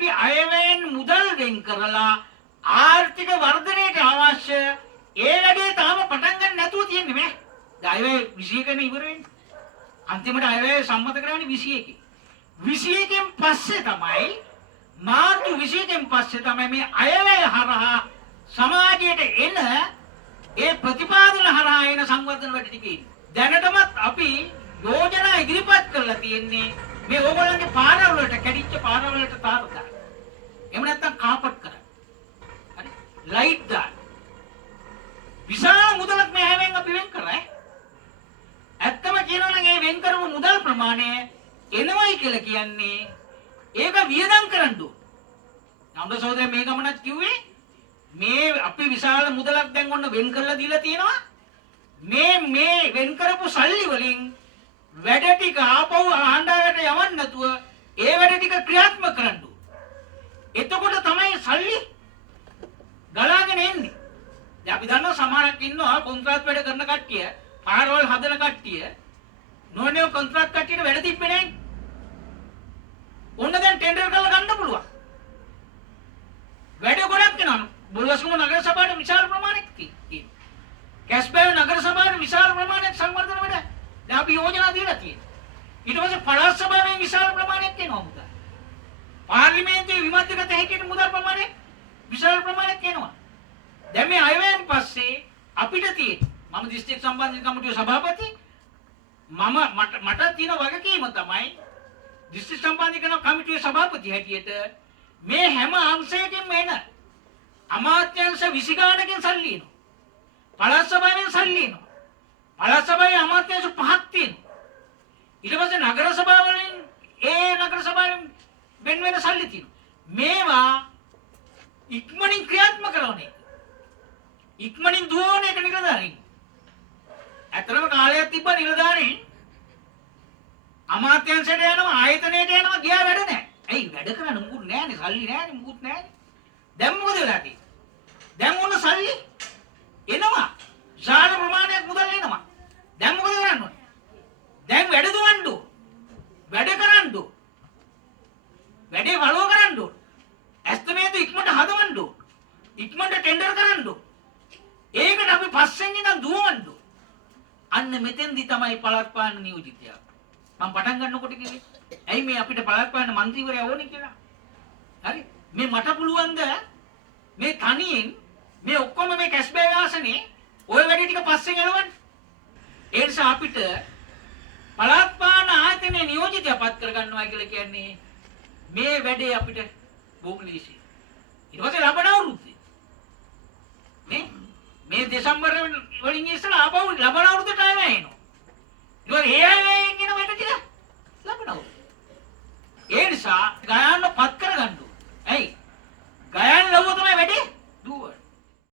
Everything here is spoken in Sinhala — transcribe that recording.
අපි අයවැයෙන් මුදල් වෙන් කරලා ආර්ථික වර්ධනයට අවශ්‍ය ඒ වැඩේ තාම පටන් ගන්න නැතුව තියෙන්නේ මේ. අයවැය 21 ඉවර වෙන්නේ. අන්තිමට අයවැය සම්මත කරන්නේ 21. 21න් පස්සේ තමයි මාර්තු 21න් පස්සේ තමයි මේ අයවැය හරහා සමාජයට එන ඒ ප්‍රතිපාදන හරහා එන සංවර්ධන වැඩ ටික ඉන්නේ. දැනටමත් අපි යෝජනා ඉදිරිපත් කරලා තියෙන්නේ මේ ඕගොල්ලන්ගේ පාරවල් වලට කැඩිච්ච පාරවල් වලට තාර දාන්න. එහෙම නැත්නම් කාපට් කරන්න. හරි? ලයිට් දාන්න. විශාල මුදලක් මේ හැමෙන් අපි වෙන් කරා. ඇත්තම කියනවා නම් මේ වෙන් කරපු මුදල් ප්‍රමාණය එනවයි කියලා කියන්නේ ඒක වියදම් කරන්න ඕන. නම්ද සහෝදරයා මේ ගමනත් කිව්වේ මේ අපි විශාල මුදලක් දැන් ඔන්න වෙන් කරලා දීලා තියෙනවා. මේ වෙන් කරපු සල්ලි වලින් වැඩ ටික ආපහු ආණ්ඩාවට යවන්න නැතුව ඒ වැඩ ටික ක්‍රියාත්මක කරන්න ඕන. එතකොට තමයි සල්ලි ගලාගෙන එන්නේ. දැන් අපි දන්නවා සමහරක් ඉන්නවා කොන්ත්‍රාත් වැඩ කරන කට්ටිය, පාරවල් හදන කට්ටිය, නෝනේ කොන්ත්‍රාත් කට්ටියට වැඩ තිබ්බේ නැහැ. ඔන්න දැන් ටෙන්ඩර් කරලා ගන්න පුළුවන්. වැඩ ගොඩක් වෙනවා. බුල්ලස්කුම නගර සභාවේ විශාල ප්‍රමාණයක් තියෙනවා. කැස්බෑව නගර සභාවේ විශාල ප්‍රමාණයක් සංවර්ධන වැඩ දැන් අපි යෝජනා දීලා තියෙනවා. ඊට පස්සේ පළාත් සභාවේ විශාල ප්‍රමාණයක් එනවා මුදල්. පාර්ලිමේන්තුවේ විමර්ශකත හැටියට මුදල් ප්‍රමාණය විශාල ප්‍රමාණයක් එනවා. දැන් මේ අයවැයෙන් පස්සේ අපිට තියෙන මම දිස්ත්‍රික් සම්බන්ධ කමිටුවේ සභාපති මට තියෙන වගකීම තමයි දිස්ත්‍රික් සම්බන්ධ කමිටුවේ සභාපති හැටියට මේ හැම අංශයකින්ම එන අමාත්‍යාංශ 20 ගානකින් සල්ලි එනවා. පළාත් සභාවෙන් සල්ලි එනවා. පළාත් සභාවේ අමාත්‍යාංශ 5ක් තියෙනවා. ඊට පස්සේ නගර සභාවලින් නගර සභාවෙන් වෙන වෙන සල්ලි තියෙනවා. මේවා ඉක්මනින් ක්‍රියාත්මක කරනවා. ඉක්මනින් දුවන එක නිලධාරීන්. ඇත්තටම කාලයක් තිබ්බ නිලධාරීන් අමාත්‍යාංශයට යනවා ආයතනයට යනවා ගියා වැඩ නැහැ. ඇයි වැඩ කරන්න මුකුත් නැහැනේ සල්ලි නැහැනේ මුකුත් නැහැනේ. දැන් මොකද වෙලා තියෙන්නේ? දැන් මොන සල්ලි එනවා. විශාල ප්‍රමාණයක් මුදල් එනවා. දැන් මොකද කරන්න ඕනේ? දැන් වැඩ දුවන්න ඕන. වැඩ කරන්න ඕන. වැඩේ වලව කරන්න ඕන. ඇස්තමේද ඉක්මනට හදවන්න ඕන. ඉක්මනට ටෙන්ඩර් කරන්න ඕන. ඒකට අපි පස්සෙන් ඉඳන් දුවන්න ඕන. අන්න මෙතෙන්දි තමයි පළාත් පාලන නියෝජිතයා. මම පටන් ගන්නකොට කිව්වේ ඇයි මේ අපිට පළාත් පාලන മന്ത്രിවරයා ඕනේ කියලා. හරි? මේ මට පුළුවන්ද මේ තනියෙන් මේ ඔක්කොම මේ කැස්බෑග් ආසනේ ඔය වැඩේ ටික පස්සෙන් යලවන්න. ඒ නිසා අපිට පළාත් පාලන ආයතනයේ නියෝජිතයා පත් කර ගන්නවා කියලා කියන්නේ මේ වැඩේ අපිට බොහොම ලේසියි. ඊට පස්සේ ලබන අවුරුද්දේ මේ දෙසැම්බර් වලින් ඉස්සලා ආපහු ලබන අවුරුද්දට ආයෙ එනවා. ඊට පස්සේ ඒ ආයෙ එන වැඩ ටික ලබන අවුරුද්ද. ඒ නිසා ගායන පත්